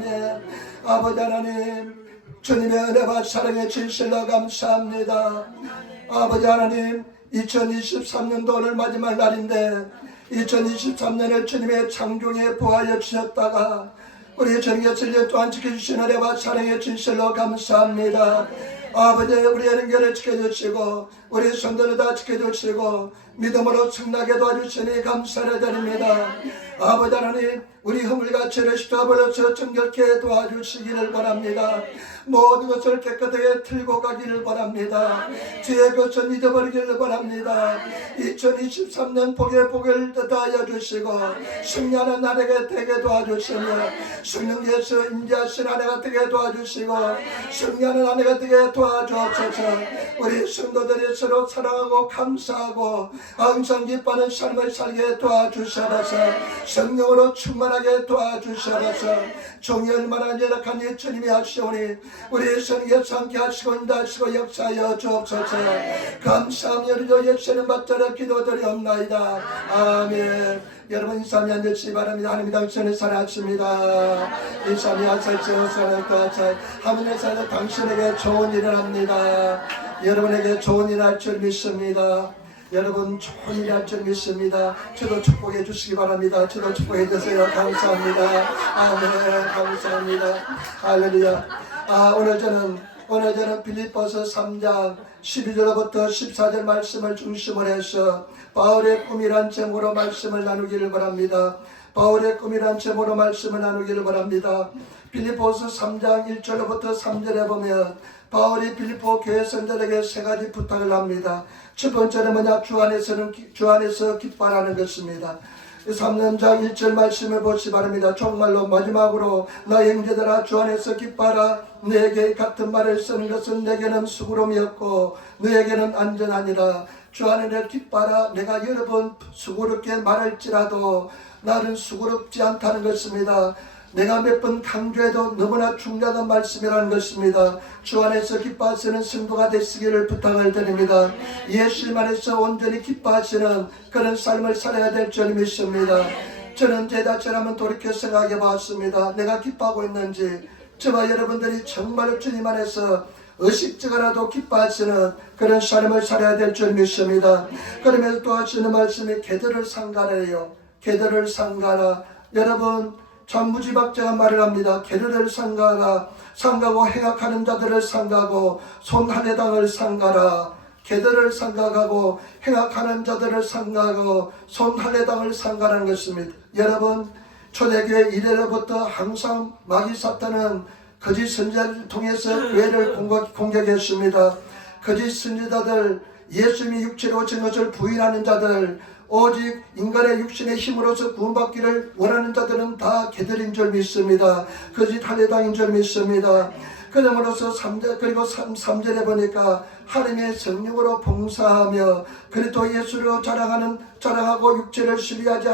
아멘. 아버지 하나님, 주님의 은혜와 사랑에 진실로 감사합니다. 아버지 하나님, 2023년도 오늘 마지막 날인데 2023년을 주님의 창조에 부하여 주셨다가 우리 주님께서 1년 동안 지켜주신 은혜와 사랑에 진실로 감사합니다. 아버지, 우리의 연결을 지켜주시고 우리 성도를 다 지켜주시고 믿음으로 승나게 도와주시니 감사를 드립니다. 아버지 하나님, 우리 허물과 죄를 씻어버려서 정결케 도와주시기를 바랍니다. 모든 것을 깨끗하게 틀고 가기를 바랍니다. 죄의 것을 잊어버리기를 바랍니다. 2023년 복을 뜻하여 주시고 승리하는 나에게 되게 도와주시며 성령께서 인자하신 아내가 되게 도와주시고 승리하는 아내가 되게 도와주옵소서. 우리 성도들이 서로 사랑하고 감사하고 항상 기뻐하는 삶을 살게 도와주셔서 성령으로 충만하게 도와주셔서 종이 얼마나 열악한 이 주님이 하시오니 우리 성령께서 함께 하시고 인도하시고 역사하여 주옵소서. 감사하며 우리도 역사는 받들어 기도드리옵나이다. 아멘. 여러분 인삼이 앉으시기 바랍니다. 하나님 당신을 사랑하십니다. 인삼이 하살지어 사랑하사 하나님의 사랑 당신에게 좋은 일을 합니다. 여러분에게 좋은 일 할 줄 믿습니다. 여러분 좋은 일 할 줄 믿습니다. 저도 축복해 주시기 바랍니다. 저도 축복해 주세요. 감사합니다. 아멘. 감사합니다. 할렐루야. 오늘 저는 빌립보서 3장 12절부터 14절 말씀을 중심으로 해서 바울의 꿈이란 제목으로 말씀을 나누기를 바랍니다. 바울의 꿈이란 제목으로 말씀을 나누기를 바랍니다. 빌립보서 3장 1절부터 3절에 보면 바울이 빌립보 교회 성도들에게 세 가지 부탁을 합니다. 첫 번째는 뭐냐? 주 안에서 기뻐하라는 것입니다. 3장 1절 말씀을 보시기 바랍니다. 정말로 마지막으로 나 형제들아 주 안에서 기뻐하라. 너에게 같은 말을 쓰는 것은 내게는 수고로움이었고 너에게는 안전하니라. 주 안에서 기뻐하라. 내가 여러 번 수고롭게 말할지라도 나는 수고롭지 않다는 것입니다. 내가 몇 번 강조해도 너무나 중요한 말씀이라는 것입니다. 주 안에서 기뻐하시는 성도가 되시기를 부탁을 드립니다. 예수님 안에서 온전히 기뻐하시는 그런 삶을 살아야 될 줄 믿습니다. 저는 제 자체를 한번 돌이켜 생각해 봤습니다. 내가 기뻐하고 있는지, 저와 여러분들이 정말 주님 안에서 의식적으로라도 기뻐하시는 그런 삶을 살아야 될 줄 믿습니다. 그러면서 또 하시는 말씀이 계절을 상가라예요. 계절을 상가라. 여러분 참 무지막지한 말을 합니다. 계절을 상가고 행악하는 자들을 상가고 손 한 해당을 상가라. 계절을 상가하고 행악하는 자들을 상가하고 손 한 해당을 상가라는 것입니다. 여러분 초대교회 이래로부터 항상 마귀 사탄은 거짓 선지자를 통해서 교회를 공격했습니다. 거짓 선지자들, 예수님이 육체로 오신 것을 부인하는 자들, 오직 인간의 육신의 힘으로서 구원받기를 원하는 자들은 다 개들인 줄 믿습니다. 거짓 할례당인 줄 믿습니다. 그러므로서 3절에 보니까 하나님의 성령으로 봉사하며 그리스도 예수로 자랑하고 육체를 신뢰하지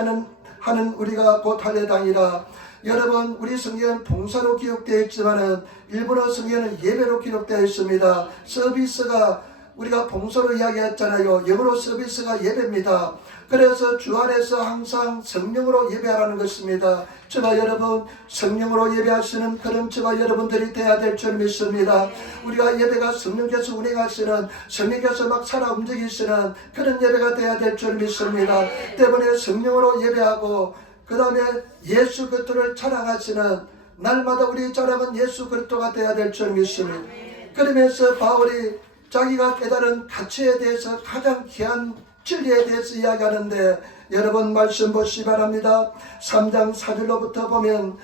하는 우리가 곧 할례당이라. 여러분 우리 성경은 봉사로 기록되어 있지만은 일본어 성경은 예배로 기록되어 있습니다. 서비스가 우리가 봉사로 이야기했잖아요. 영어로 서비스가 예배입니다. 그래서 주 안에서 항상 성령으로 예배하라는 것입니다. 저와 여러분 성령으로 예배하시는 그런 저와 여러분들이 되어야 될 줄 믿습니다. 우리가 예배가 성령께서 운행하시는, 성령께서 막 살아 움직이시는 그런 예배가 되어야 될 줄 믿습니다. 때문에 성령으로 예배하고 그 다음에 예수 그리스도를 자랑하시는, 날마다 우리 자랑은 예수 그리스도가 되어야 될 줄 믿습니다. 그러면서 바울이 자기가 깨달은 가치에 대해서 가장 귀한 진리에 대해서 이야기하는데 여러분 말씀 보시기 바랍니다. 3장 4절로부터 보면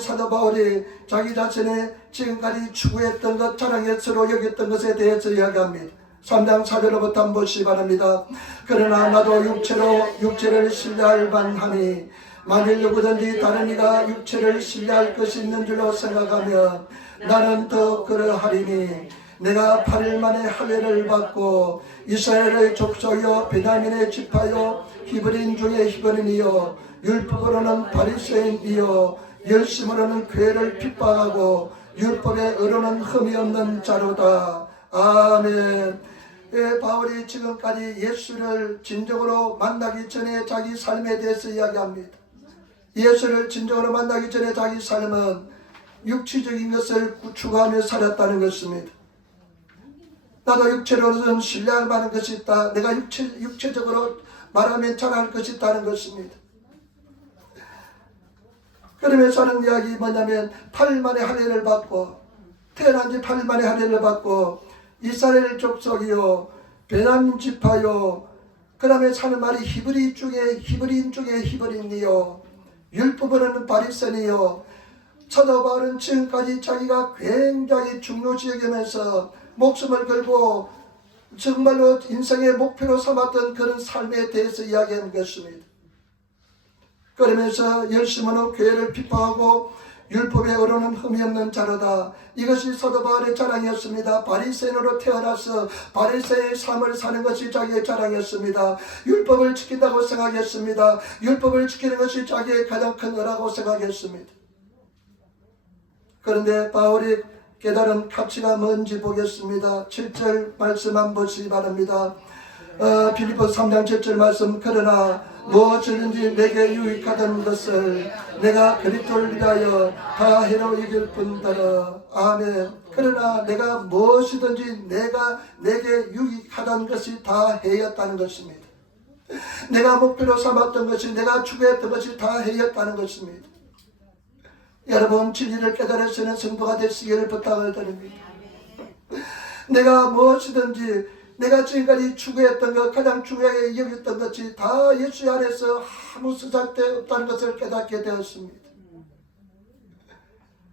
사도 바울이 자기 자신의 지금까지 추구했던 것, 자랑했으로 여겼던 것에 대해서 이야기합니다. 3장 4절로부터 한번 보시기 바랍니다. 그러나 나도 육체를 신뢰할 만하니 만일 누구든지 다른 이가 육체를 신뢰할 것이 있는 줄로 생각하면 나는 더 그러하리니 내가 8일 만에 할례를 받고 이스라엘의 족속이요 베냐민의 지파요 히브리인 중에 히브리인이요 율법으로는 바리새인이요 열심으로는 교회를 핍박하고 율법의 의로는 흠이 없는 자로다. 아멘. 바울이 지금까지 예수를 진정으로 만나기 전에 자기 삶에 대해서 이야기합니다. 예수를 진정으로 만나기 전에 자기 삶은 육체적인 것을 추구하며 살았다는 것입니다. 나도 육체로는 신뢰할 만한 것이 있다. 내가 육체적으로 말하면 잘할 것이 있다는 것입니다. 그러면서 하는 이야기 뭐냐면 8일 만에 할례를 받고 태어난 지 8일 만에 할례를 받고 이스라엘 족속이요 베냐민 지파요 그 다음에 사는 말이 히브리인 중에 히브리인이요 율법으로는 바리새인이요 사도 바울은 지금까지 자기가 굉장히 중요시 여기면서 목숨을 걸고 정말로 인생의 목표로 삼았던 그런 삶에 대해서 이야기하는 것입니다. 그러면서 열심으로 교회를 비판하고 율법에 어루는 흠이 없는 자로다. 이것이 사도 바울의 자랑이었습니다. 바리새인으로 태어나서 바리새인의 삶을 사는 것이 자기의 자랑이었습니다. 율법을 지킨다고 생각했습니다. 율법을 지키는 것이 자기의 가장 큰 의라고 생각했습니다. 그런데 바울이 깨달은 가치가 뭔지 보겠습니다. 7절 말씀 한번 보시기 바랍니다. 빌립보서 3장 7절 말씀 그러나 무엇이든지 내게 유익하던 것을 내가 그리스도를 위하여 다 해로 이길 뿐더러. 아멘. 그러나 내가 무엇이든지 내게 유익하던 것이 다 해였다는 것입니다. 내가 목표로 삼았던 것이 내가 추구했던 것이 다 해였다는 것입니다. 여러분 진리를 깨달으시는 성도가 되시기를 부탁을 드립니다. 내가 무엇이든지 내가 지금까지 추구했던 것 가장 중요하게 여겼던 것이 다 예수 안에서 아무 쓰잘데 없다는 것을 깨닫게 되었습니다.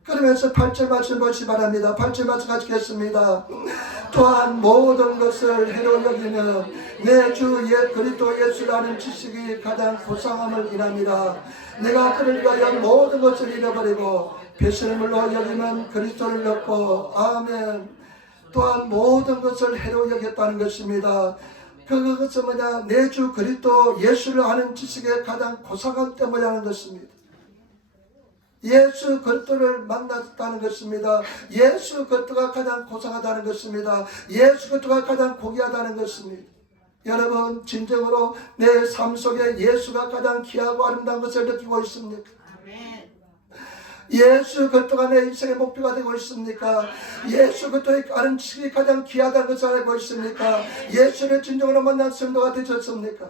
그러면서 8절 말씀 보시기 바랍니다. 8절 말씀 가지겠습니다. 또한 모든 것을 해로 여기는 내 주 그리스도 예수라는 지식이 가장 고상함을 인합니다. 내가 그를 위하여 모든 것을 잃어버리고 배설물로 여기면 그리스도를 얻고 아멘. 또한 모든 것을 해로 여겼다는 것입니다. 그것은 뭐냐? 내 주 그리스도 예수를 아는 지식의 가장 고상함 때문이라는 것입니다. 예수 그리스도를 만났다는 것입니다. 예수 그리스도가 가장 고상하다는 것입니다. 예수 그리스도가 가장 고귀하다는 것입니다. 여러분 진정으로 내 삶 속에 예수가 가장 귀하고 아름다운 것을 느끼고 있습니까? 예수 그리스도가 내 인생의 목표가 되고 있습니까? 예수 그리스도의 아는 지식이 가장 귀하다는 것을 알고 있습니까? 예수를 진정으로 만난 성도가 되셨습니까?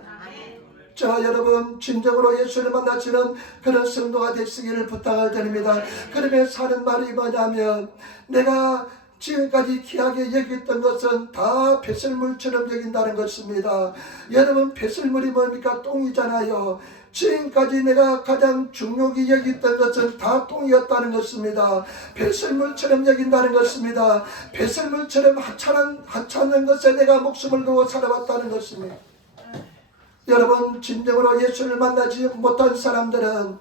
자 여러분 진정으로 예수를 만나시는 그런 성도가 되시기를 부탁을 드립니다. 그러면서 하는 말이 뭐냐면 내가 지금까지 귀하게 여겼던 것은 다 배설물처럼 여긴다는 것입니다. 여러분 배설물이 뭡니까? 똥이잖아요. 지금까지 내가 가장 중요히 여겼던 것은 다 똥이었다는 것입니다. 배설물처럼 여긴다는 것입니다. 배설물처럼 하찮은 것에 내가 목숨을 걸고 살아왔다는 것입니다. 여러분 진정으로 예수를 만나지 못한 사람들은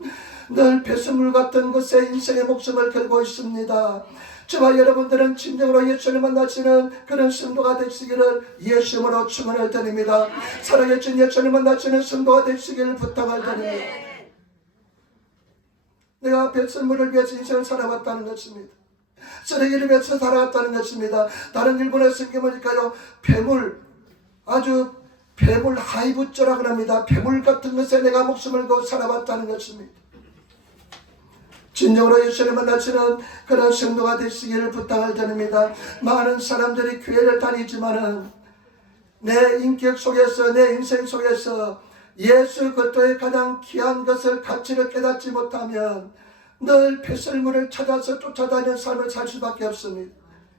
늘 배설물 같은 것에 인생의 목숨을 걸고 있습니다. 저와 여러분들은 진정으로 예수를 만나시는 그런 성도가 되시기를 예수님으로 축원을 드립니다. 살아계신 예수를 만나시는 성도가 되시기를 부탁을 드립니다. 내가 배설물을 위해서 인생을 살아왔다는 것입니다. 쓰레기를 위해서 살아왔다는 것입니다. 다른 일본의 성경 보니까요 폐물 아주 폐물 하이브조라고 합니다. 폐물 같은 것에 내가 목숨을 걸고 살아왔다는 것입니다. 진정으로 예수를 만나시는 그런 성도가 되시기를 부탁을 드립니다. 많은 사람들이 교회를 다니지만은 내 인격 속에서 내 인생 속에서 예수 그리스도의 가장 귀한 것을 가치를 깨닫지 못하면 늘 배설물을 찾아서 쫓아다니는 삶을 살 수밖에 없습니다.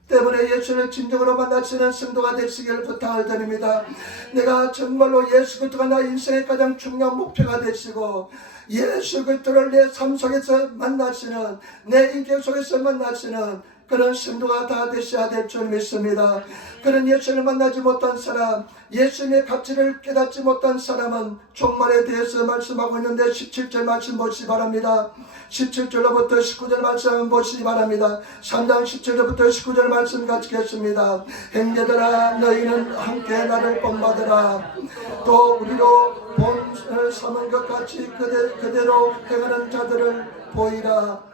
때문에 예수를 진정으로 만나시는 성도가 되시기를 부탁을 드립니다. 내가 정말로 예수 그리스도가 나 인생의 가장 중요한 목표가 되시고 예수 그리스도를 내 삶 속에서 만나시는 내 인격 속에서 만나시는 그런 성도가 다 되셔야 될 줄 믿습니다. 그런 예수를 만나지 못한 사람, 예수님의 가치를 깨닫지 못한 사람은 종말에 대해서 말씀하고 있는데 17절 말씀 보시기 바랍니다. 17절로부터 19절 말씀 보시기 바랍니다. 3장 17절부터 19절 말씀 가지겠습니다. 형제들아 너희는 함께 나를 본받으라. 또 우리로 본을 삼은 것 같이 그대로 행하는 자들을 보이라.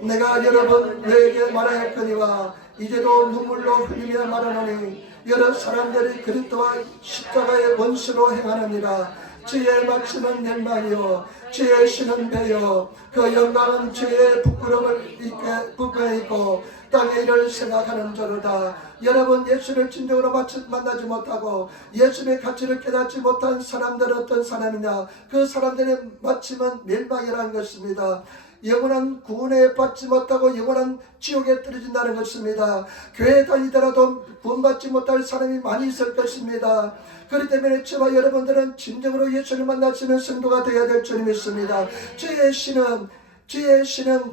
내가 여러분 너에게 말하였거니와 이제도 눈물로 흘리며 말하노니 여러 사람들이 그리스도와 십자가의 원수로 행하느니라. 주의 말씀은 멸망이요 주의 신은 배요 그 영광은 주의 부끄러움을 입게 부분에 있고 땅의 일을 생각하는 저로다. 여러분, 예수를 진정으로 만나지 못하고 예수의 가치를 깨닫지 못한 사람들은 어떤 사람이냐? 그 사람들의 마침은 멸망이라는 것입니다. 영원한 구원에 받지 못하고 영원한 지옥에 떨어진다는 것입니다. 교회 다니더라도 구원받지 못할 사람이 많이 있을 것입니다. 그렇기 때문에 저와 여러분들은 진정으로 예수를 만나시는 성도가 되어야 될 줄 믿습니다. 주의 신은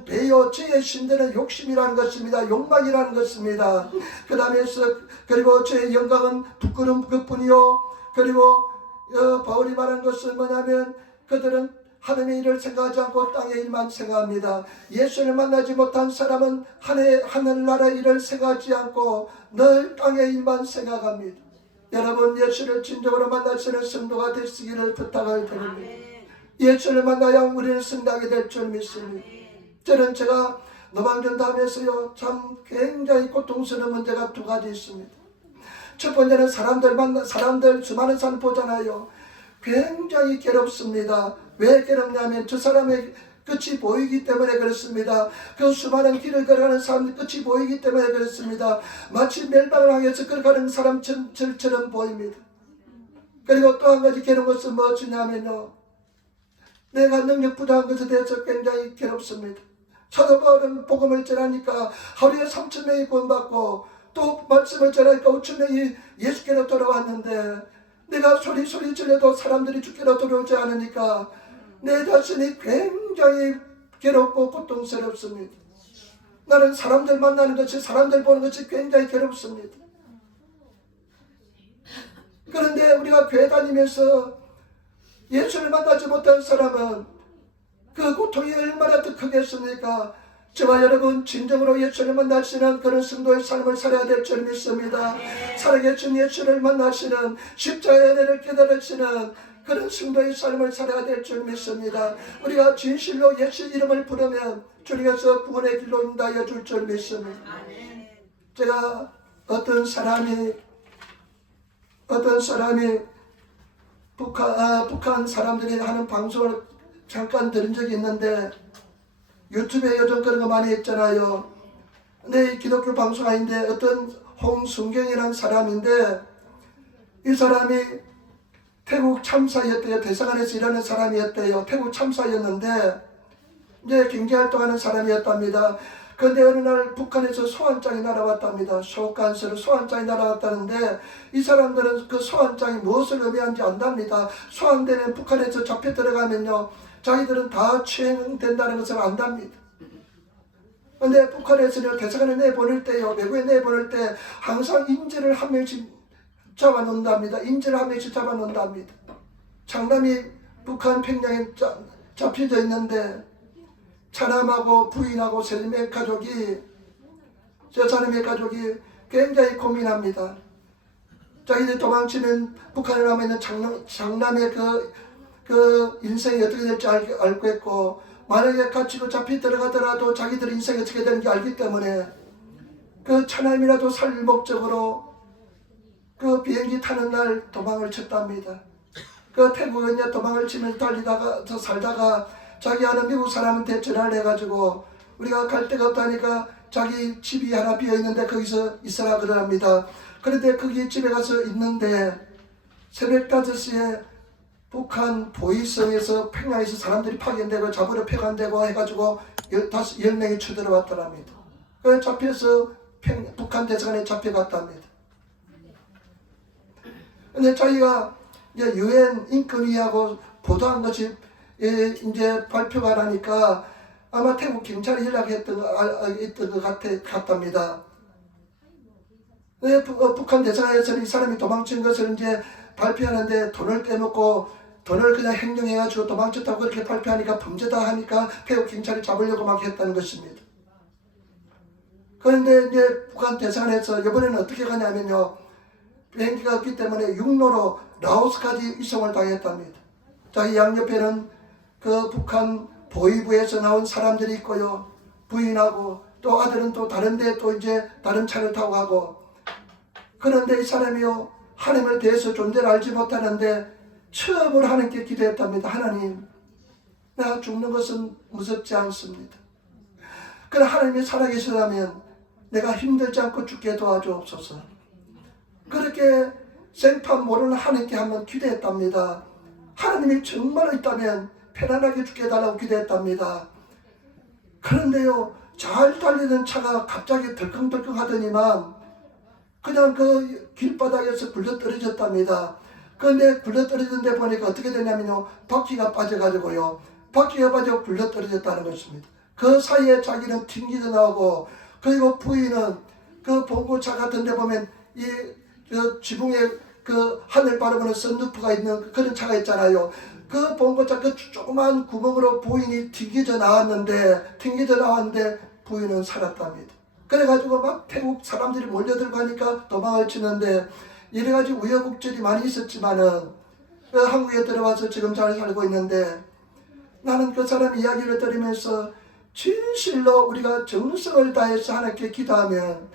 배요, 주의 신들은 욕심이라는 것입니다. 욕망이라는 것입니다. 그 다음에 그리고 주의 영광은 부끄러움 그뿐이요. 그리고 바울이 말한 것은 뭐냐면 그들은 하늘의 일을 생각하지 않고 땅의 일만 생각합니다. 예수를 만나지 못한 사람은 하늘나라의 일을 생각하지 않고 늘 땅의 일만 생각합니다. 여러분, 예수를 진정으로 만나시는 성도가 되시기를 부탁을 드립니다. 예수를 만나야 우리는 승리하게 될 줄 믿습니다. 저는 제가 노방전도 하면서요, 참 굉장히 고통스러운 문제가 두 가지 있습니다. 첫 번째는 사람들 수많은 사람 보잖아요. 굉장히 괴롭습니다. 왜 괴롭냐면 저 사람의 끝이 보이기 때문에 그렇습니다. 그 수많은 길을 걸어가는 사람들 끝이 보이기 때문에 그렇습니다. 마치 멸망을 향해서 걸어가는 사람처럼 보입니다. 그리고 또 한 가지 괴로운 것은 무엇이냐면요, 내가 능력 부족한 것에 대해서 굉장히 괴롭습니다. 사도 바울은 복음을 전하니까 하루에 3,000명이 구원받고 또 말씀을 전하니까 5,000명이 예수께로 돌아왔는데 내가 소리 질러도 사람들이 주께로 돌아오지 않으니까 내 자신이 굉장히 괴롭고 고통스럽습니다. 나는 사람들 만나는 것이, 사람들 보는 것이 굉장히 괴롭습니다. 그런데 우리가 교회 다니면서 예수를 만나지 못한 사람은 그 고통이 얼마나 더 크겠습니까? 저와 여러분, 진정으로 예수를 만나시는 그런 성도의 삶을 살아야 될 줄 믿습니다. 살아계신 예수를 만나시는 십자가의 은혜를 깨달으시는 그런 성도의 삶을 살아야 될 줄 믿습니다. 우리가 진실로 예수 이름을 부르면 주님께서 구원의 길로 인도하여 줄 줄 믿습니다. 제가 어떤 사람이 북한 사람들이 하는 방송을 잠깐 들은 적이 있는데, 유튜브에 요즘 그런 거 많이 했잖아요. 근데 이 기독교 방송 아닌데 어떤 홍순경이라는 사람인데, 이 사람이 태국 참사였대요. 대사관에서 일하는 사람이었대요. 태국 참사였는데 이제 경제활동하는 사람이었답니다. 그런데 어느 날 북한에서 소환장이 날아왔답니다. 쇼간스로 소환장이 날아왔다는데 이 사람들은 그 소환장이 무엇을 의미하는지 안답니다. 소환되면 북한에서 잡혀 들어가면요, 자기들은 다 추행된다는 것을 안답니다. 그런데 북한에서는 대사관에 내보낼 때요, 외국에 내보낼 때 항상 인질을 한 명씩 잡아놓는답니다. 인질을 한 명씩 잡아놓는답니다. 장남이 북한 평양에 잡혀져 있는데 차남하고 부인하고 세 명의 가족이, 저 사람의 가족이 굉장히 고민합니다. 자기들이 도망치면 북한에 남아있는 장남의 그 인생이 어떻게 될지 알고 있고, 만약에 갇히고 잡히 들어가더라도 자기들 인생이 어떻게 되는지 알기 때문에 그 차남이라도 살 목적으로 그 비행기 타는 날 도망을 쳤답니다. 그 태국에 이제 도망을 치면서 살다가 자기 아는 미국 사람한테 전화를 해가지고 우리가 갈 데가 없다니까 자기 집이 하나 비어있는데 거기서 있으라 그럽니다. 그런데 거기 집에 가서 있는데 새벽 5시에 북한 보이성에서 평양에서 사람들이 파견되고 잡으러 폐간되고 해가지고 10명이 쳐들어왔더랍니다. 그래서 잡혀서 북한 대사관에 잡혀갔답니다. 근데 자기가 이제 유엔 인권위하고 보도한 것이 이제 발표가 나니까 아마 태국 경찰이 연락했던 것 같답니다. 북한 대사관에서는 이 사람이 도망친 것을 이제 발표하는데 돈을 떼먹고 돈을 그냥 횡령해가지고 도망쳤다고 그렇게 발표하니까 범죄다 하니까 태국 경찰이 잡으려고 막 했다는 것입니다. 그런데 이제 북한 대사관에서 이번에는 어떻게 가냐면요, 비행기가 없기 때문에 육로로 라오스까지 이송을 당했답니다. 자기 양옆에는 그 북한 보위부에서 나온 사람들이 있고요, 부인하고 또 아들은 또 다른데 또 이제 다른 차를 타고 가고. 그런데 이 사람이요, 하나님을 대해서 존재를 알지 못하는데 처음으로 하나님께 기도했답니다. 하나님, 내가 죽는 것은 무섭지 않습니다. 그러나 하나님이 살아계시다면 내가 힘들지 않고 죽게 도와주옵소서. 그렇게 생판 모르는 하나님께 한번 기도했답니다. 하나님이 정말로 있다면 편안하게 죽게 해달라고 기도했답니다. 그런데요, 잘 달리던 차가 갑자기 덜컹덜컹 하더니만 그냥 그 길바닥에서 굴러떨어졌답니다. 그런데 굴러떨어진 데 보니까 어떻게 되냐면요, 바퀴가 빠져가지고요, 바퀴가 빠져 굴러떨어졌다는 것입니다. 그 사이에 자기는 튕기져 나오고, 그리고 부인은 그 봉고차 같은 데 보면 이 지붕에 그 하늘 바라보는 선루프가 있는 그런 차가 있잖아요. 그 봉고차 그 조그만 구멍으로 부인이 튕겨져 나왔는데 부인은 살았답니다. 그래가지고 막 태국 사람들이 몰려들고 하니까 도망을 치는데, 이래가지고 우여곡절이 많이 있었지만은 한국에 들어와서 지금 잘 살고 있는데, 나는 그 사람 이야기를 들으면서 진실로 우리가 정성을 다해서 하나님께 기도하면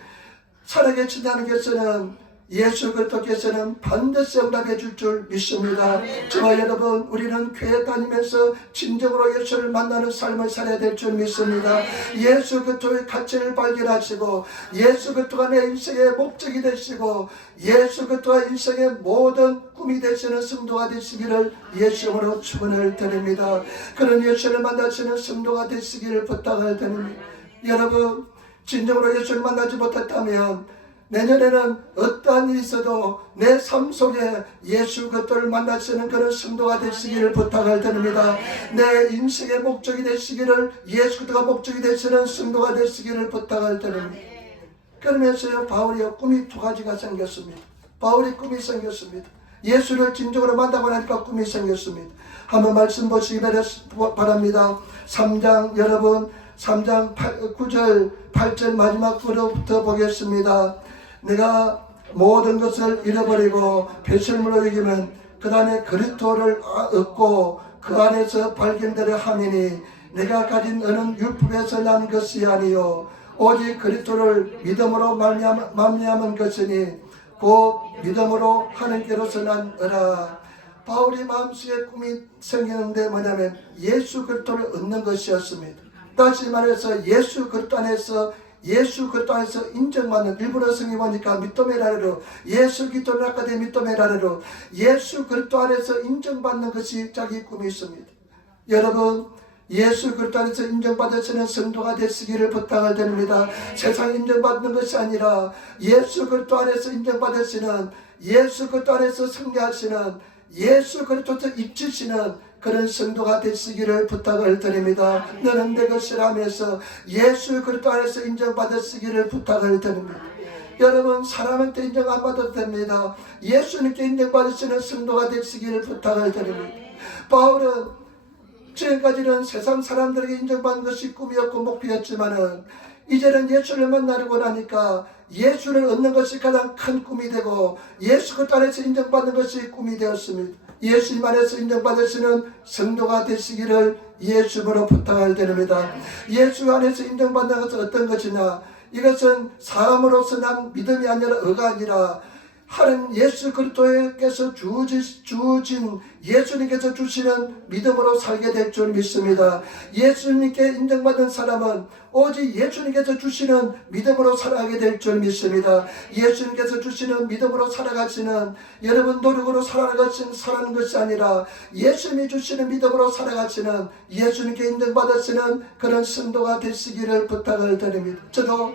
살아계신 하나님께서는, 예수 그리스도께서는 반드시 응답해 줄 줄 믿습니다. 저와 여러분, 우리는 교회 다니면서 진정으로 예수를 만나는 삶을 살아야 될 줄 믿습니다. 예수 그리스도의 가치를 발견하시고, 예수 그리스도가 내 인생의 목적이 되시고, 예수 그리스도가 인생의 모든 꿈이 되시는 성도가 되시기를 예수님으로 축원을 드립니다. 그런 예수를 만나시는 성도가 되시기를 부탁을 드립니다. 여러분, 진정으로 예수를 만나지 못했다면 내년에는 어떠한 일이 있어도 내 삶 속에 예수 그리스도를 만나시는 그런 성도가 되시기를 부탁을 드립니다. 내 인생의 목적이 되시기를, 예수 그리스도가 목적이 되시는 성도가 되시기를 부탁을 드립니다. 그러면서요, 바울이요, 꿈이 두 가지가 생겼습니다. 바울이 꿈이 생겼습니다. 예수를 진정으로 만나고 나니까 꿈이 생겼습니다. 한번 말씀 보시기 바랍니다. 3장, 여러분 3장 9절 8절 마지막부터 보겠습니다. 내가 모든 것을 잃어버리고 배설물로 여기면 그 다음에 그리스도를 얻고 그 안에서 발견되려 함이니, 내가 가진 어느 율법에서 난 것이 아니요 오직 그리스도를 믿음으로 말미암은 것이니 곧 믿음으로 하나님께로서 난 어라. 바울이 마음속에 꿈이 생기는데 뭐냐면 예수 그리스도를 얻는 것이었습니다. 다시 말해서 예수 그리스도 안에서 인정받는, 일본어 성경 보니까 미토메라레로, 예수 그리스도를 아까데 미토메라레로, 예수 그리스도 안에서 인정받는 것이 자기 꿈이 있습니다. 여러분, 예수 그리스도 안에서 인정받으시는 성도가 되시기를 부탁을 드립니다. 세상 인정받는 것이 아니라 예수 그리스도 안에서 인정받으시는, 예수 그리스도 안에서 승리하시는, 예수 그리스도에서 입히시는 그런 성도가 되시기를 부탁을 드립니다. 너는 내 것이라 하면서 예수 그리스도 안에서 인정받으시기를 부탁을 드립니다. 여러분, 사람한테 인정 안 받아도 됩니다. 예수님께 인정받으시는 성도가 되시기를 부탁을 드립니다. 바울은 지금까지는 세상 사람들에게 인정받는 것이 꿈이었고 목표였지만은, 이제는 예수를 만나려고 하니까 예수를 얻는 것이 가장 큰 꿈이 되고, 예수 그리스도 안에서 인정받는 것이 꿈이 되었습니다. 예수님 안에서 인정받으시는 성도가 되시기를 예수님으로 부탁을 드립니다. 예수 안에서 인정받는 것은 어떤 것이냐? 이것은 사람으로서 난 믿음이 아니라 의가 아니라 하나님 예수 그리스도께서 주어진 예수님께서 주시는 믿음으로 살게 될 줄 믿습니다. 예수님께 인정받는 사람은 오직 예수님께서 주시는 믿음으로 살아가게 될 줄 믿습니다. 예수님께서 주시는 믿음으로 살아가시는, 여러분 노력으로 살아가는 것이 아니라 예수님이 주시는 믿음으로 살아가시는, 예수님께 인정받으시는 그런 성도가 되시기를 부탁을 드립니다. 저도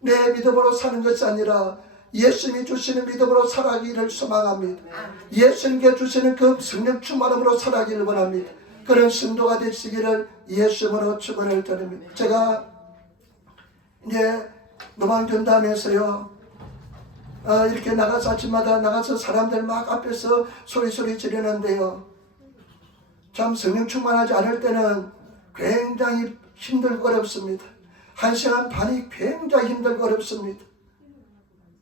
내 믿음으로 사는 것이 아니라 예수님이 주시는 믿음으로 살아가기를 소망합니다. 예수님께 주시는 그 성령 충만함으로 살아가기를 원합니다. 그런 성도가 되시기를 예수님으로 축원을 드립니다. 제가 이제 노방전담에서요, 이렇게 나가서 아침마다 나가서 사람들 막 앞에서 소리 지르는데요, 참 성령 충만하지 않을 때는 굉장히 힘들고 어렵습니다. 1시간 반이 굉장히 힘들고 어렵습니다.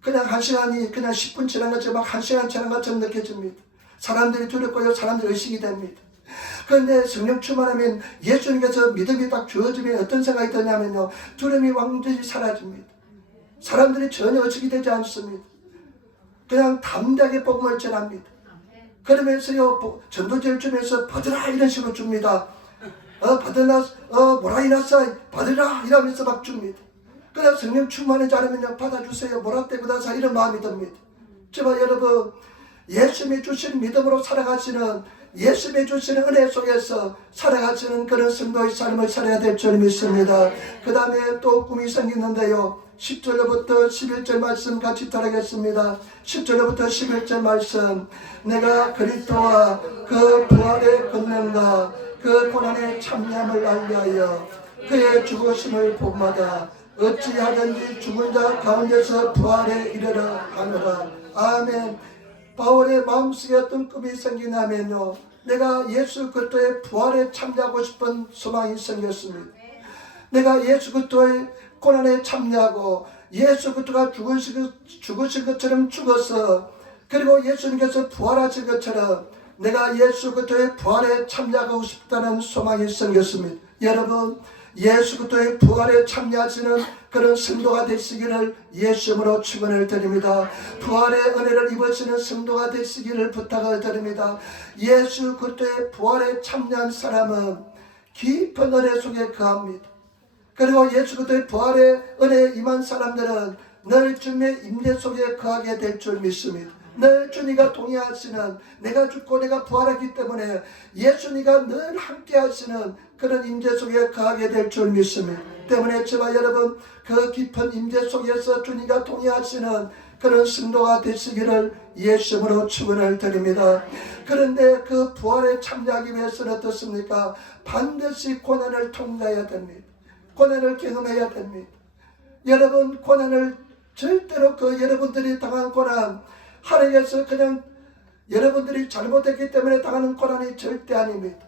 그냥 1시간이 그냥 10분 지난 것처럼 막 1시간 지난 것처럼 느껴집니다. 사람들이 두렵고요, 사람들이 의식이 됩니다. 그런데 성령 충만하면 예수님께서 믿음이 딱 주어지면 어떤 생각이 드냐면요, 두려움이 완전히 사라집니다. 사람들이 전혀 의식이 되지 않습니다. 그냥 담대하게 복음을 전합니다. 그러면서요, 전도제를 주면서 받으라 이런 식으로 줍니다. 받으나 모라이나사 받으라 이러면서 막 줍니다. 그냥 성령 충만하지 않으면 받아주세요 모라떼보다사 이런 마음이 듭니다. 제발 여러분 예수님이 주신 믿음으로 살아가시는 예수님이 주시는 은혜 속에서 살아가시는 그런 성도의 삶을 살아야 될 줄 믿습니다. 그 다음에 또 꿈이 생기는데요. 10절부터 11절 말씀 같이 따르겠습니다. 10절부터 11절 말씀. 내가 그리스도와 그 부활의 권능과 그 고난의 참여함을 알리하여 그의 죽으심을 본마다 어찌하든지 죽은 자 가운데서 부활에 이르러 가노라. 아멘. 바울의 마음속에 어떤 꿈이 생기냐면요, 내가 예수 그리스도의 부활에 참여하고 싶은 소망이 생겼습니다. 내가 예수 그리스도의 고난에 참여하고 예수 그리스도가 죽으신 것처럼 죽어서 그리고 예수님께서 부활하신 것처럼 내가 예수 그리스도의 부활에 참여하고 싶다는 소망이 생겼습니다. 여러분 예수 그리스도의 부활에 참여하시는 그런 성도가 되시기를 예수님으로 축원을 드립니다. 부활의 은혜를 입으시는 성도가 되시기를 부탁을 드립니다. 예수 그리스도의 부활에 참여한 사람은 깊은 은혜 속에 거합니다. 그리고 예수 그리스도의 부활의 은혜에 임한 사람들은 늘 주님의 임재 속에 거하게 될 줄 믿습니다. 늘 주님과 동의하시는, 내가 죽고 내가 부활했기 때문에 예수님과 늘 함께 하시는 그런 임재 속에 거하게 될 줄 믿습니다. 때문에 제발 여러분 그 깊은 임재 속에서 주님과 동의하시는 그런 성도가 되시기를 예수님으로 축원을 드립니다. 그런데 그 부활에 참여하기 위해서는 어떻습니까? 반드시 고난을 통과해야 됩니다. 고난을 경험해야 됩니다. 여러분 고난을 절대로 여러분들이 당한 고난 하나님께서 그냥 여러분들이 잘못했기 때문에 당하는 고난이 절대 아닙니다.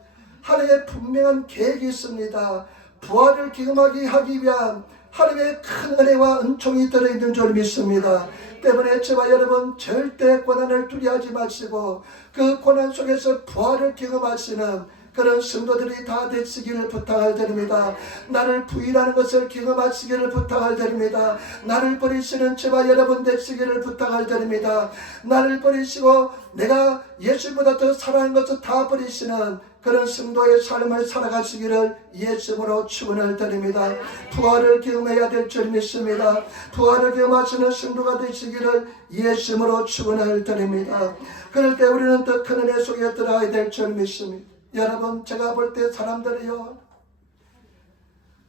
하나님의 분명한 계획이 있습니다. 부활을 경험하게 하기 위한 하나님의 큰 은혜와 은총이 들어있는 줄 믿습니다. 때문에 저와 여러분 절대 고난을 두려워하지 마시고 그 고난 속에서 부활을 경험하시는 그런 성도들이 다 되시기를 부탁을 드립니다. 나를 부인하는 것을 경험하시기를 부탁을 드립니다. 나를 버리시는 저와 여러분 되시기를 부탁을 드립니다. 나를 버리시고 내가 예수보다 더 사랑하는 것을 다 버리시는 그런 성도의 삶을 살아가시기를 예수님으로 축원을 드립니다. 부활을 경험해야 될 줄 믿습니다. 부활을 경험하시는 성도가 되시기를 예수님으로 축원을 드립니다. 그럴 때 우리는 더 큰 은혜 속에 들어가야 될 줄 믿습니다. 여러분 제가 볼 때 사람들이요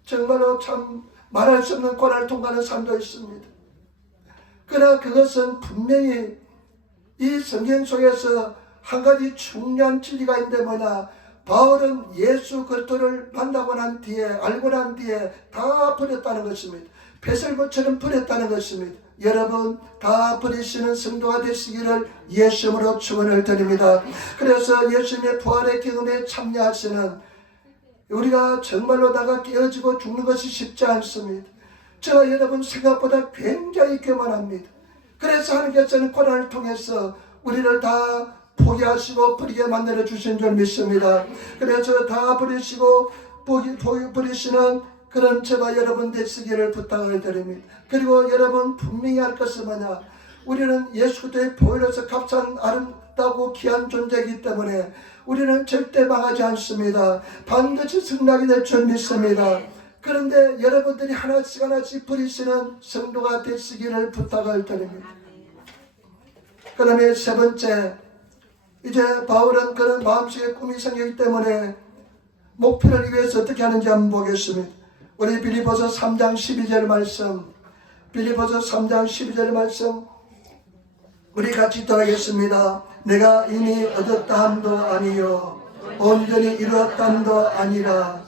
정말로 참 말할 수 없는 고난을 통과하는 사람도 있습니다. 그러나 그것은 분명히 이 성경 속에서 한 가지 중요한 진리가 있는데 뭐냐, 바울은 예수 그리스도를 만나고 난 뒤에 알고 난 뒤에 다 버렸다는 것입니다. 배설물처럼 버렸다는 것입니다. 여러분 다 버리시는 성도가 되시기를 예수님으로 축원을 드립니다. 그래서 예수님의 부활의 경험에 참여하시는 우리가 정말로 나가 깨어지고 죽는 것이 쉽지 않습니다. 저와 여러분 생각보다 굉장히 교만합니다. 그래서 하나님께서는 고난을 통해서 우리를 다 포기하시고 버리게 만들어 주신 줄 믿습니다. 그래서 다 버리시고 버리시는 그런 저와 여러분 되시기를 부탁을 드립니다. 그리고 여러분 분명히 할 것은 뭐냐, 우리는 예수 그리스도의 보혈로서 값싼 아름다고 귀한 존재이기 때문에 우리는 절대 망하지 않습니다. 반드시 승리하게 될 줄 믿습니다. 그런데 여러분들이 하나씩 하나씩 버리시는 성도가 되시기를 부탁을 드립니다. 그 다음에 세 번째, 이제 바울은 그런 마음속에 꿈이 생기기 때문에 목표를 위해서 어떻게 하는지 한번 보겠습니다. 우리 빌립보서 3장 12절 말씀, 빌립보서 3장 12절 말씀 우리 같이 따라하겠습니다. 내가 이미 얻었다 함도 아니요 온전히 이루었다 함도 아니라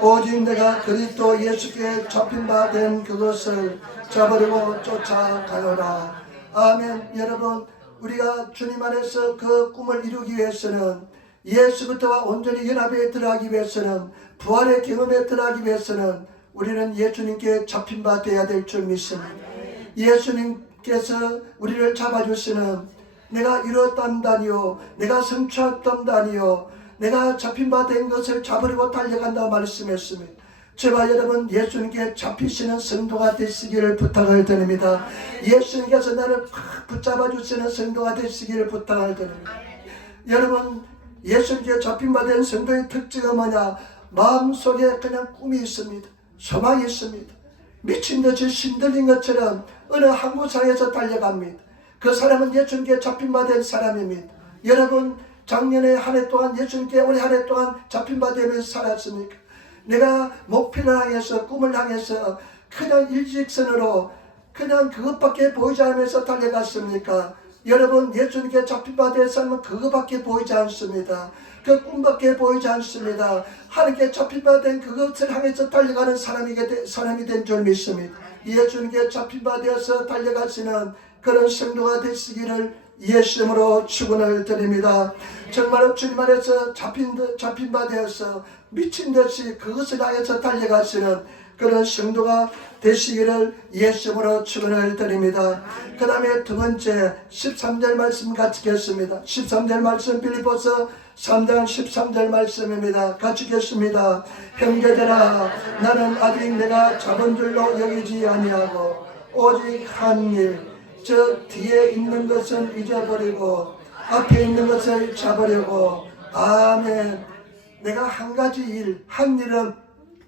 오직 내가 그리스도 예수께 잡힌 바 된 그것을 잡으려고 쫓아가노라. 아멘. 여러분 우리가 주님 안에서 그 꿈을 이루기 위해서는 예수 그리스도와 온전히 연합에 들어가기 위해서는 부활의 경험에 들어가기 위해서는 우리는 예수님께 잡힌 바 되어야 될 줄 믿습니다. 예수님께서 우리를 잡아주시는 내가 이루었단다니요 내가 성취했단다니요 내가 잡힌 바 된 것을 잡으려고 달려간다고 말씀했습니다. 제발 여러분 예수님께 잡히시는 성도가 되시기를 부탁을 드립니다. 예수님께서 나를 붙잡아 주시는 성도가 되시기를 부탁을 드립니다. 여러분 예수님께 잡힌 바 된 성도의 특징은 뭐냐, 마음속에 그냥 꿈이 있습니다. 소망이 있습니다. 미친듯이 신들린 것처럼 어느 항구상에서 달려갑니다. 그 사람은 예수님께 잡힌 바 된 사람입니다. 여러분, 작년에 한 해 동안 예수님께 올해 한 해 동안 잡힌 바 되면서 살았습니까? 내가 목표를 향해서, 꿈을 향해서 그냥 일직선으로 그냥 그것밖에 보이지 않으면서 달려갔습니까? 여러분, 예수님께 잡힌 바 된 사람은 그것밖에 보이지 않습니다. 그 꿈밖에 보이지 않습니다. 하나님께 잡힌 바 된 그것을 향해서 달려가는 사람이 된 줄 믿습니다. 예수님께 잡힌 바 되어서 달려가시는 그런 성도가 되시기를 예수님으로 축원을 드립니다. 정말로 주님 안에서 잡힌 바 되어서 미친 듯이 그것을 향해서 달려가시는 그런 성도가 되시기를 예수님으로 축원을 드립니다. 그 다음에 두 번째 13절 말씀 같이 읽겠습니다. 13절 말씀 빌립보서 3장 13절 말씀입니다. 같이 읽겠습니다. 형제들아, 나는 아직 내가 잡은 줄로 여기지 아니하고 오직 한 일, 저 뒤에 있는 것은 잊어버리고 앞에 있는 것을 잡으려고. 아멘. 내가 한 가지 일, 한 일은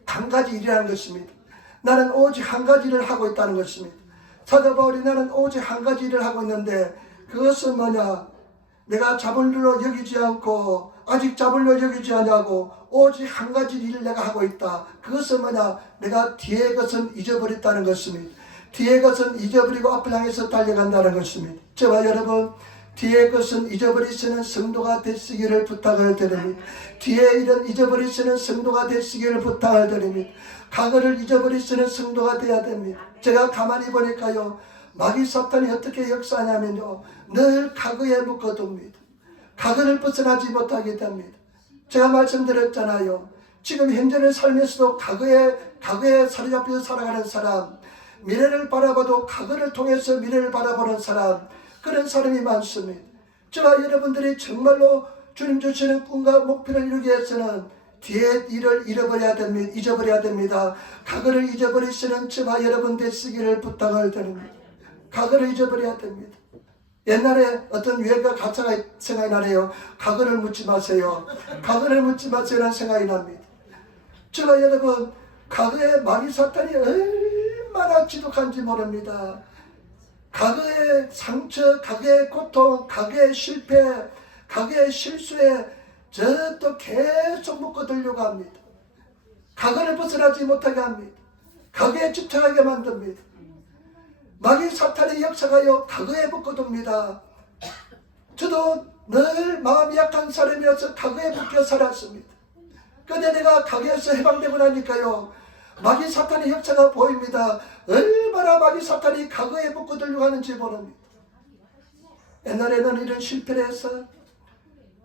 한 가지 일이라는 것입니다. 나는 오직 한 가지 일을 하고 있다는 것입니다. 사도 바울이 나는 오직 한 가지 일을 하고 있는데 그것은 뭐냐? 내가 잡을 줄로 여기지 않고 아직 잡으려 여기지 않냐고 오직 한 가지 일을 내가 하고 있다. 그것은 뭐냐? 내가 뒤의 것은 잊어버렸다는 것입니다. 뒤의 것은 잊어버리고 앞을 향해서 달려간다는 것입니다. 저와 여러분, 뒤의 것은 잊어버리시는 성도가 되시기를 부탁을 드립니다. 뒤의 일은 잊어버리시는 성도가 되시기를 부탁을 드립니다. 과거를 잊어버리시는 성도가 되어야 됩니다. 제가 가만히 보니까요, 마귀 사탄이 어떻게 역사하냐면요, 늘 과거에 묶어둡니다. 과거를 벗어나지 못하게 됩니다. 제가 말씀드렸잖아요. 지금 현재를 살면서도 과거에 사로잡혀 살아가는 사람, 미래를 바라봐도 과거를 통해서 미래를 바라보는 사람, 그런 사람이 많습니다. 저와 여러분들이 정말로 주님 주시는 꿈과 목표를 이루기 위해서는 뒤의 일을 잊어버려야 됩니다. 과거를 잊어버리시는 저와 여러분 되시기를 부탁을 드립니다. 과거를 잊어버려야 됩니다. 옛날에 어떤 유행가 가사가 생각이 나네요. 과거를 묻지 마세요. 과거를 묻지 마세요라는 생각이 납니다. 저와 여러분, 과거에 마귀 사탄이 얼마나 지독한지 모릅니다. 과거의 상처, 과거의 고통, 과거의 실패, 과거의 실수에 저 또 계속 묶어들려고 합니다. 과거를 벗어나지 못하게 합니다. 과거에 집착하게 만듭니다. 마귀 사탄의 역사가요, 과거에 묶어둡니다. 저도 늘 마음이 약한 사람이어서 과거에 묶여 살았습니다. 그런데 내가 과거에서 해방되고 나니까요, 마귀 사탄의 역사가 보입니다. 얼마나 마귀 사탄이 과거에 묶어들려고 하는지 모릅니다. 옛날에 너는 이런 실패를 했어,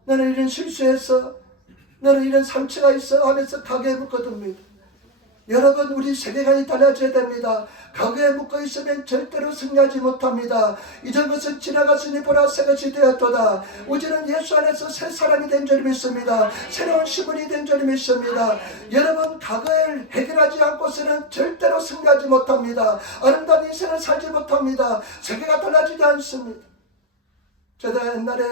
너는 이런 실수했어, 너는 이런 상처가 있어 하면서 과거에 묶어둡니다. 여러분, 우리 세계관이 달라져야 됩니다. 과거에 묶어있으면 절대로 승리하지 못합니다. 이전 것은 지나갔으니 보라 새 것이 되었도다. 우리는 예수 안에서 새 사람이 된 줄 믿습니다. 새로운 시분이 된 줄 믿습니다. 여러분, 과거를 해결하지 않고서는 절대로 승리하지 못합니다. 아름다운 인생을 살지 못합니다. 세계가 달라지지 않습니다. 제가 옛날에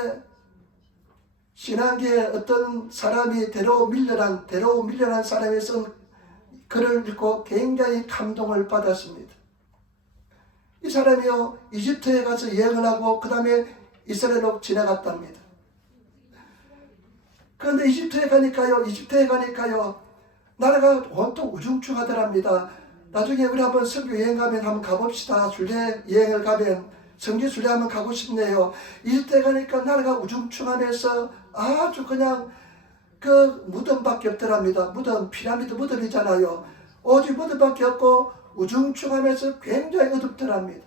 신학기에 어떤 사람이 대로 밀려난 사람이 쓴 글을 읽고 굉장히 감동을 받았습니다. 이 사람이요, 이집트에 가서 여행을 하고 그 다음에 이스라엘로 지나갔답니다. 그런데 이집트에 가니까요 나라가 온통 우중충하더랍니다. 나중에 우리 한번 선교 여행 가면 한번 가봅시다. 순례 여행을 가면 성지 순례 한번 가고 싶네요. 이집트에 가니까 나라가 우중충하면서 아주 그냥 그 무덤밖에 없더랍니다. 무덤, 피라미드 무덤이잖아요. 오직 무덤밖에 없고 우중충하면서 굉장히 어둡더랍니다.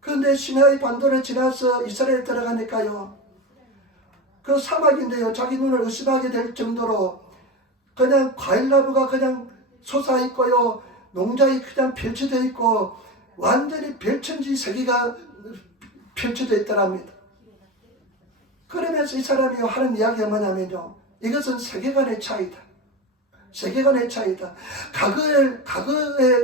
그런데 시나이 반도를 지나서 이스라엘 들어가니까요, 그 사막인데요, 자기 눈을 의심하게 될 정도로 그냥 과일나무가 그냥 솟아있고요, 농장이 그냥 펼쳐져 있고 완전히 별천지 세계가 펼쳐져 있더랍니다. 그러면서 이 사람이 하는 이야기가 뭐냐면요, 이것은 세계관의 차이다. 세계관의 차이다.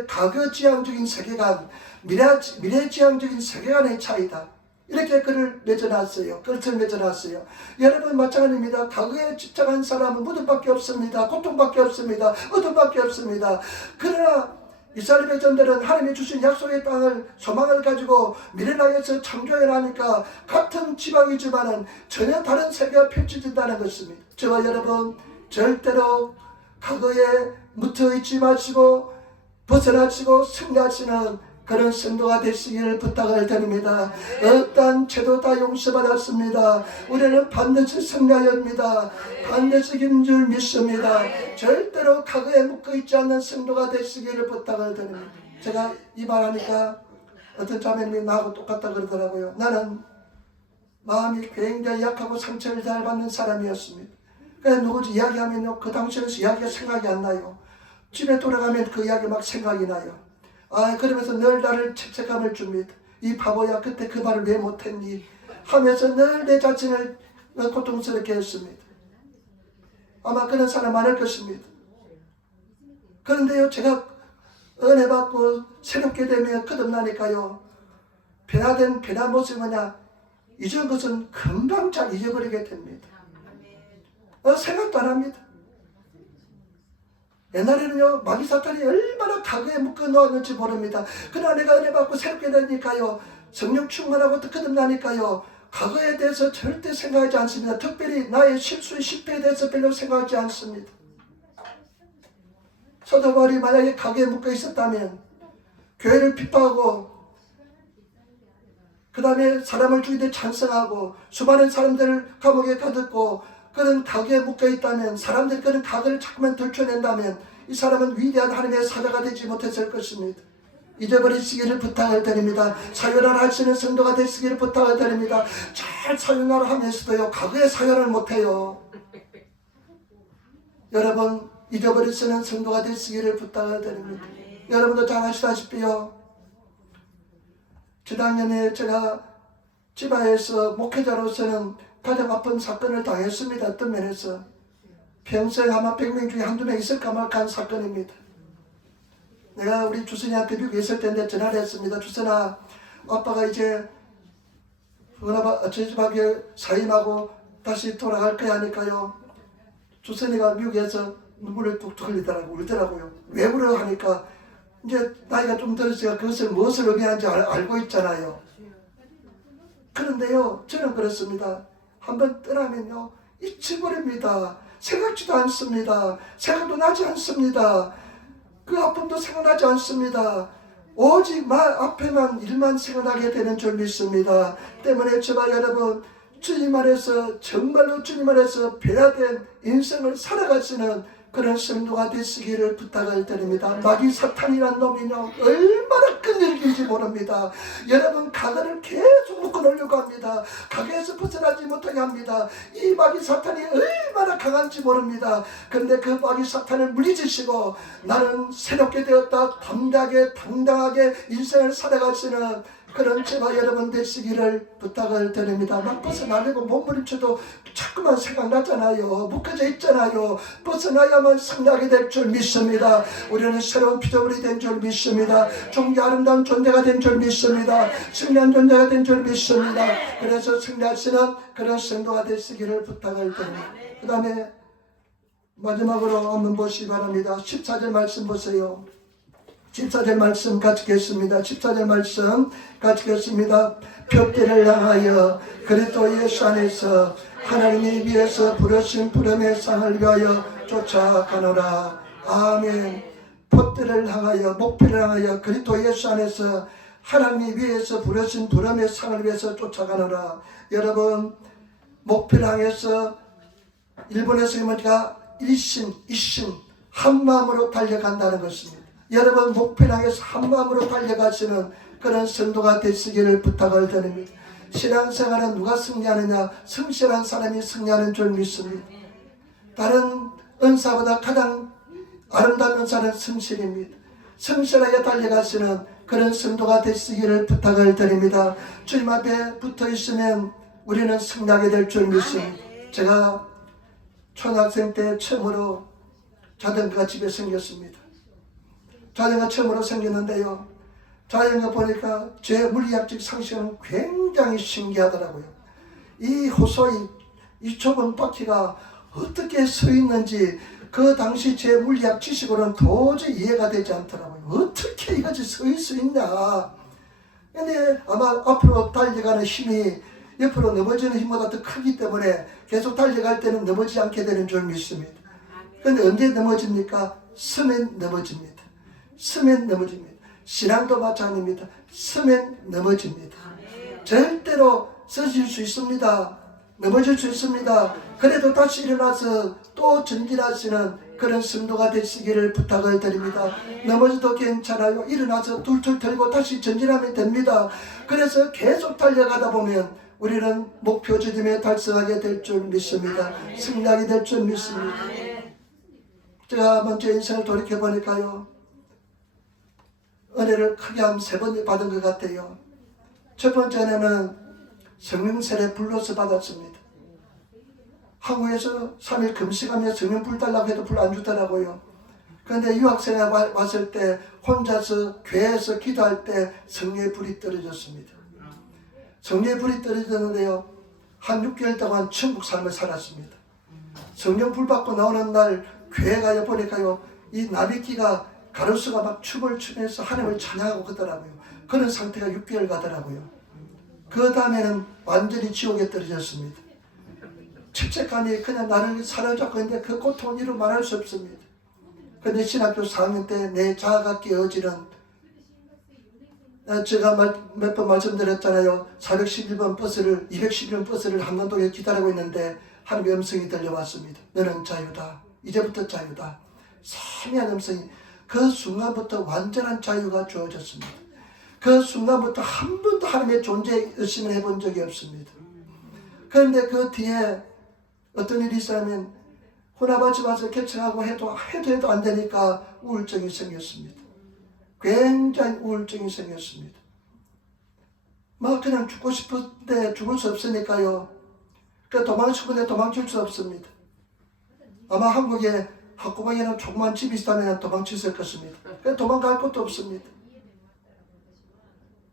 과거지향적인 세계관, 미래지향적인 세계관의 차이다. 이렇게 글을 맺어놨어요. 글을 맺어놨어요. 여러분 마찬가지입니다. 과거에 집착한 사람은 무덤밖에 없습니다. 고통밖에 없습니다. 어둠밖에 없습니다. 그러나 이스라엘 백성들은 하나님이 주신 약속의 땅을 소망을 가지고 미래나에서 창조해 나니까 같은 지방이지만은 전혀 다른 세계가 펼쳐진다는 것입니다. 저와 여러분 절대로 과거에 묻어있지 마시고 벗어나시고 승리하시는 그런 성도가 되시기를 부탁을 드립니다. 어떠한 죄도 다 용서받았습니다. 우리는 반드시 승리하여야 합니다. 반드시 이긴 줄 믿습니다. 절대로 과거에 묶어있지 않는 성도가 되시기를 부탁을 드립니다. 제가 이 말하니까 어떤 자매님이 나하고 똑같다 그러더라고요. 나는 마음이 굉장히 약하고 상처를 잘 받는 사람이었습니다. 그래서 누구지 이야기하면요, 그 당시에는 이야기가 생각이 안 나요. 집에 돌아가면 그 이야기 막 생각이 나요. 그러면서 늘 나를 죄책감을 줍니다. 이 바보야, 그때 그 말을 왜 못했니? 하면서 늘 내 자신을 고통스럽게 했습니다. 아마 그런 사람 많을 것입니다. 그런데요, 제가 은혜 받고 새롭게 되면 거듭나니까요, 변화된 모습이 뭐냐? 잊은 것은 금방 잘 잊어버리게 됩니다. 생각도 안 합니다. 옛날에는요, 마귀 사탄이 얼마나 과거에 묶어 놓았는지 모릅니다. 그러나 내가 은혜 받고 새롭게 되니까요, 성령 충만하고 거듭나니까요, 과거에 대해서 절대 생각하지 않습니다. 특별히 나의 실수, 실패에 대해서 별로 생각하지 않습니다. 사도 바울이 만약에 과거에 묶어 있었다면 교회를 핍박하고 그 다음에 사람을 죽이되 찬성하고 수많은 사람들을 감옥에 가뒀고 그런 과거에 묶여있다면 사람들이 그런 과거를 자꾸만 들춰낸다면 이 사람은 위대한 하나님의 사자가 되지 못했을 것입니다. 잊어버리시기를 부탁을 드립니다. 사유나라 하시는 성도가 되시기를 부탁을 드립니다. 잘 사유나라 하면서도요, 과거에 사유를 못해요. 여러분 잊어버리시는 성도가 되시기를 부탁을 드립니다. 여러분도 잘 아시다시피요, 지난년에 제가 지바에서 목회자로서는 가장 아픈 사건을 당했습니다. 어떤 면에서 평생 아마 100명 중에 한두 명 있을까 말까 한 사건입니다. 내가 우리 주선이한테 미국에 있을 때인데 전화를 했습니다. 주선아, 아빠가 이제 저희 집에 사임하고 다시 돌아갈 거야 하니까요, 주선이가 미국에서 눈물을 뚝뚝 흘리더라고, 울더라고요. 왜 울어 하니까 이제 나이가 좀 들었으니까 그것을 무엇을 의미하는지 알고 있잖아요. 그런데요, 저는 그렇습니다. 한번 떠나면요, 잊혀버립니다. 생각지도 않습니다. 생각도 나지 않습니다. 그 아픔도 생각나지 않습니다. 오직 앞에만 일만 생각나게 되는 줄 믿습니다. 때문에 저와 여러분, 주님 안에서 정말로 주님 안에서 변화된 인생을 살아가시는 그런 성도가 되시기를 부탁을 드립니다. 마귀 사탄이란 놈이요, 얼마나 끈질긴지 모릅니다. 여러분 과거를 계속 묶어놓으려고 합니다. 과거에서 벗어나지 못하게 합니다. 이 마귀 사탄이 얼마나 강한지 모릅니다. 그런데 그 마귀 사탄을 물리치시고 나는 새롭게 되었다, 당당하게 인생을 살아가시는 그런 제가 여러분 되시기를 부탁을 드립니다. 막 벗어나려고 몸부림쳐도 자꾸만 생각나잖아요. 묶어져 있잖아요. 벗어나야만 승리하게 될 줄 믿습니다. 우리는 새로운 피조물이 된 줄 믿습니다. 종기 아름다운 존재가 된 줄 믿습니다. 승리한 존재가 된 줄 믿습니다. 그래서 승리하시는 그런 성도가 되시기를 부탁을 드립니다. 그 다음에 마지막으로 한번 보시기 바랍니다. 14절 말씀 보세요. 14절 말씀 같이 읽겠습니다. 14절 말씀 같이 읽겠습니다. 벽대를 향하여 그리스도 예수 안에서 하나님이 위에서 부르신 부름의 상을 위하여 쫓아가노라. 아멘. 벽대를 향하여, 목표를 향하여 그리스도 예수 안에서 하나님이 위에서 부르신 부름의 상을 위해서 쫓아가노라. 여러분, 목표를 향해서 일본에서 우리가 일신 한 마음으로 달려간다는 것입니다. 여러분 목표를 향해서 한마음으로 달려가시는 그런 성도가 되시기를 부탁을 드립니다. 신앙생활은 누가 승리하느냐? 성실한 사람이 승리하는 줄 믿습니다. 다른 은사보다 가장 아름다운 은사는 성실입니다. 성실하게 달려가시는 그런 성도가 되시기를 부탁을 드립니다. 주님 앞에 붙어있으면 우리는 승리하게 될 줄 믿습니다. 제가 초등학생 때 처음으로 자전거가 집에 생겼습니다. 자전거 처음으로 생겼는데요, 자연과 보니까 제 물리학적 상식은 굉장히 신기하더라고요. 이 호소이, 이 좁은 바퀴가 어떻게 서 있는지 그 당시 제 물리학 지식으로는 도저히 이해가 되지 않더라고요. 어떻게 이같이 서 있을 수 있냐. 근데 아마 앞으로 달려가는 힘이 옆으로 넘어지는 힘보다 더 크기 때문에 계속 달려갈 때는 넘어지지 않게 되는 줄 믿습니다. 그런데 언제 넘어집니까? 서면 넘어집니다. 서면 넘어집니다. 신앙도 마찬가지입니다. 서면 넘어집니다. 절대로 쓰실 수 있습니다. 넘어질 수 있습니다. 그래도 다시 일어나서 또 전진하시는 그런 성도가 되시기를 부탁을 드립니다. 넘어져도 괜찮아요. 일어나서 둘툴 털고 다시 전진하면 됩니다. 그래서 계속 달려가다 보면 우리는 목표 지점에 달성하게 될 줄 믿습니다. 승리하게 될 줄 믿습니다. 제가 먼저 인생을 돌이켜보니까요, 은혜를 크게 한 3번 받은 것 같아요. 첫 번째는 성령 세례 불로서 받았습니다. 한국에서 3일 금식하며 성령 불 달라고 해도 불 안 주더라고요. 그런데 유학생에 왔을 때 혼자서 교회에서 기도할 때 성령의 불이 떨어졌습니다. 성령의 불이 떨어졌는데요, 한 6개월 동안 천국 삶을 살았습니다. 성령 불 받고 나오는 날 교회 가요 보니까요, 이 나비끼가 가로수가 막 춤을 추면서 하나님을 찬양하고 그러더라고요. 그런 상태가 6개월 가더라고요. 그 다음에는 완전히 지옥에 떨어졌습니다. 죄책감이 그냥 나를 사로잡고 있는데 그 고통은 이루 말할 수 없습니다. 그런데 신학교 4학년 때 내 자아가 깨어지는, 제가 몇 번 말씀드렸잖아요. 411번 버스를, 211번 버스를 한강동에 기다리고 있는데 하나님의 음성이 들려왔습니다. 너는 자유다. 이제부터 자유다. 세미한 음성이, 그 순간부터 완전한 자유가 주어졌습니다. 그 순간부터 한 번도 하나님의 존재에 의심을 해본 적이 없습니다. 그런데 그 뒤에 어떤 일이 있었냐면, 혼합아집 와서 개척하고 해도 안 되니까 우울증이 생겼습니다. 굉장히 우울증이 생겼습니다. 막 그냥 죽고 싶은데 죽을 수 없으니까요. 도망치고 싶은데 도망칠 수 없습니다. 아마 한국에 학구방에는 조그만 집이 있다면 도망쳤을 것입니다. 도망갈 것도 없습니다.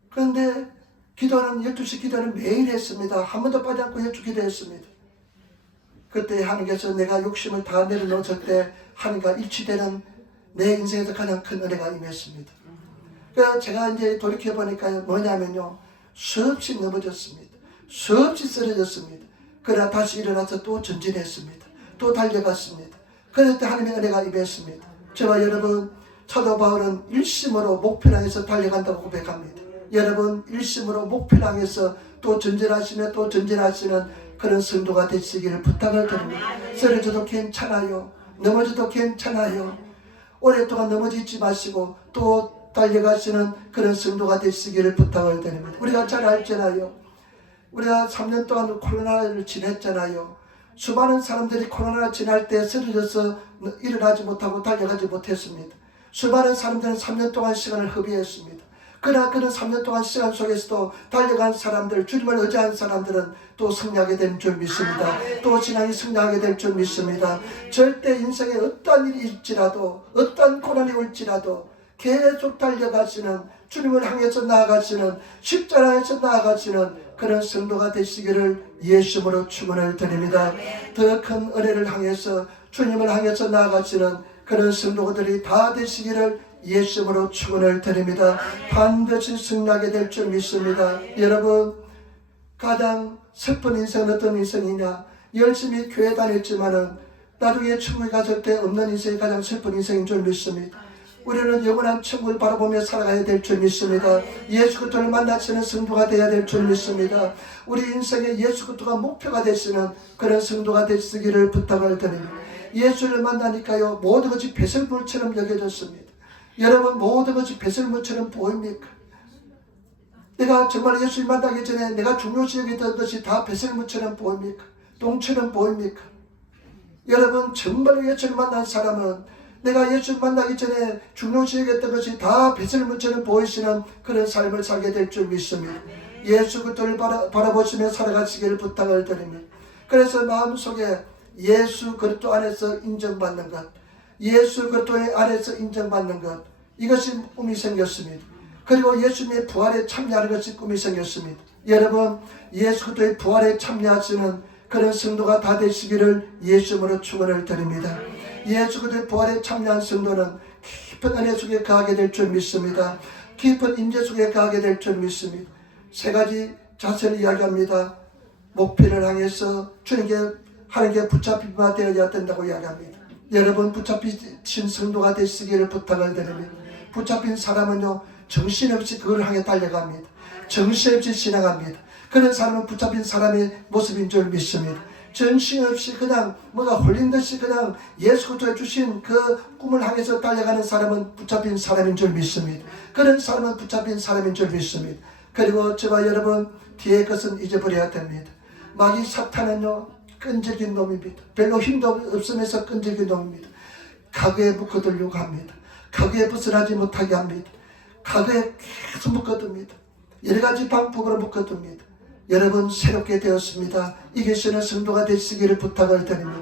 그런데 기도는 12시 기도는 매일 했습니다. 한 번도 빠지 않고 12 기도했습니다. 그때 하나님께서 내가 욕심을 다 내려놓을 때 하나님과 일치되는 내 인생에서 가장 큰 은혜가 임했습니다. 그래서 제가 이제 돌이켜보니까 뭐냐면요, 수없이 넘어졌습니다. 수없이 쓰러졌습니다. 그러나 다시 일어나서 또 전진했습니다. 또 달려갔습니다. 그럴 때 하나님의 은혜가 임했습니다. 저와 여러분, 사도 바울은 일심으로 목표를 향해서 달려간다고 고백합니다. 여러분, 일심으로 목표를 향해서 또 전진하시며 또 전진하시는 그런 성도가 되시기를 부탁을 드립니다. 쓰러져도 괜찮아요. 넘어져도 괜찮아요. 오랫동안 넘어지지 마시고 또 달려가시는 그런 성도가 되시기를 부탁을 드립니다. 우리가 잘 알잖아요. 우리가 3년 동안 코로나를 지냈잖아요. 수많은 사람들이 코로나를 지날 때 쓰러져서 일어나지 못하고 달려가지 못했습니다. 수많은 사람들은 3년 동안 시간을 허비했습니다. 그러나 그런 3년 동안 시간 속에서도 달려간 사람들, 주님을 의지한 사람들은 또 승리하게 될 줄 믿습니다. 또 신앙이 승리하게 될 줄 믿습니다. 절대 인생에 어떠한 일이 있지라도, 어떠한 고난이 올지라도 계속 달려가시는, 주님을 향해서 나아가시는, 십자가에서 나아가시는 그런 성도가 되시기를 예수님으로 축원을 드립니다. 더 큰 은혜를 향해서, 주님을 향해서 나아가시는 그런 성도들이 다 되시기를 예수님으로 축원을 드립니다. 반드시 승리하게 될 줄 믿습니다. 여러분, 가장 슬픈 인생은 어떤 인생이냐? 열심히 교회 다녔지만은 나중에 천국에 갔을 때 없는 인생이 가장 슬픈 인생인 줄 믿습니다. 우리는 영원한 천국을 바라보며 살아가야 될 줄 믿습니다. 예수 그리스도를 만나시는 성도가 되어야 될 줄 믿습니다. 우리 인생의 예수 그리스도가 목표가 되시는 그런 성도가 되시기를 부탁을 드립니다. 예수를 만나니까요, 모든 것이 배설물처럼 여겨졌습니다. 여러분, 모든 것이 배설물처럼 보입니까? 내가 정말 예수를 만나기 전에 내가 중요시 여기던 것이 다 배설물처럼 보입니까? 똥처럼 보입니까? 여러분, 정말로 예수를 만난 사람은 내가 예수를 만나기 전에 중요시 여겼던 것이 다 배설물처럼 보이시는 그런 삶을 살게 될 줄 믿습니다. 예수 그리스도를 바라보시며 살아가시기를 부탁을 드립니다. 그래서 마음속에 예수 그리스도 안에서 인정받는 것, 예수 그리스도 안에서 인정받는 것, 이것이 꿈이 생겼습니다. 그리고 예수님의 부활에 참여하는 것이 꿈이 생겼습니다. 여러분, 예수 그리스도의 부활에 참여하시는 그런 성도가 다 되시기를 예수님으로 축원을 드립니다. 예수 그리스도의 부활에 참여한 성도는 깊은 은혜 속에 가게 될 줄 믿습니다. 깊은 임재 속에 가게 될 줄 믿습니다. 세 가지 자세를 이야기합니다. 목표를 향해서 주님께 하나님께 붙잡히마 되어야 된다고 이야기합니다. 여러분, 붙잡히신 성도가 되시기를 부탁을 드립니다. 붙잡힌 사람은요, 정신없이 그걸 향해 달려갑니다. 정신없이 지나갑니다. 그런 사람은 붙잡힌 사람의 모습인 줄 믿습니다. 정신없이 그냥 뭐가 홀린 듯이 그냥 예수 그리스도가 주신 그 꿈을 향해서 달려가는 사람은 붙잡힌 사람인 줄 믿습니다. 그런 사람은 붙잡힌 사람인 줄 믿습니다. 그리고 저와 여러분, 뒤에 것은 잊어버려야 됩니다. 마귀 사탄은요, 끈질긴 놈입니다. 별로 힘도 없으면서 끈질긴 놈입니다. 가구에 묶어두려고 합니다. 가구에 벗어나지 못하게 합니다. 가구에 계속 묶어둡니다. 여러 가지 방법으로 묶어둡니다. 여러분, 새롭게 되었습니다. 이기시는 성도가 되시기를 부탁을 드립니다.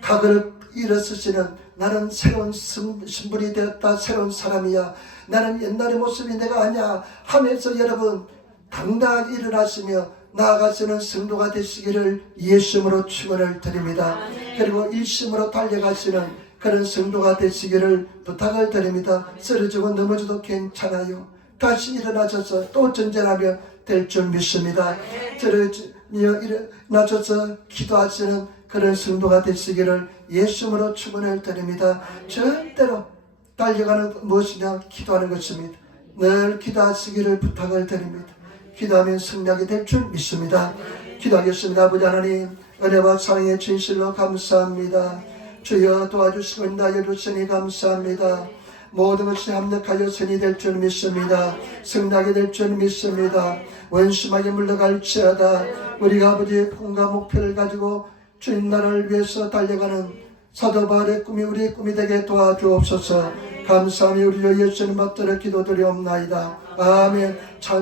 가구를 일어서시는 나는 새로운 신분이 되었다. 새로운 사람이야. 나는 옛날의 모습이 내가 아니야 하면서 여러분 당당하게 일어나시며 나아가시는 성도가 되시기를 예수님으로 축원을 드립니다. 그리고 일심으로 달려가시는 그런 성도가 되시기를 부탁을 드립니다. 쓰러지고 넘어져도 괜찮아요. 다시 일어나셔서 또 전쟁하며 될 줄 믿습니다. 쓰러지며 일어나셔서 기도하시는 그런 성도가 되시기를 예수님으로 축원을 드립니다. 절대로 달려가는 무엇이냐? 기도하는 것입니다. 늘 기도하시기를 부탁을 드립니다. 기도하면 승리하게 될 줄 믿습니다. 기도하겠습니다. 아버지 하나님, 은혜와 사랑의 진실로 감사합니다. 주여 도와주시고 인도하여 주시니 감사합니다. 모든 것이 합력하여 선이 될 줄 믿습니다. 승리하게 될 줄 믿습니다. 원심하게 물러갈지어다. 우리가 아버지의 꿈과 목표를 가지고 주님 나라를 위해서 달려가는 사도 바울의 꿈이 우리의 꿈이 되게 도와주옵소서. 감사하며 우리 예수님 받들어 기도드리옵나이다. 아멘.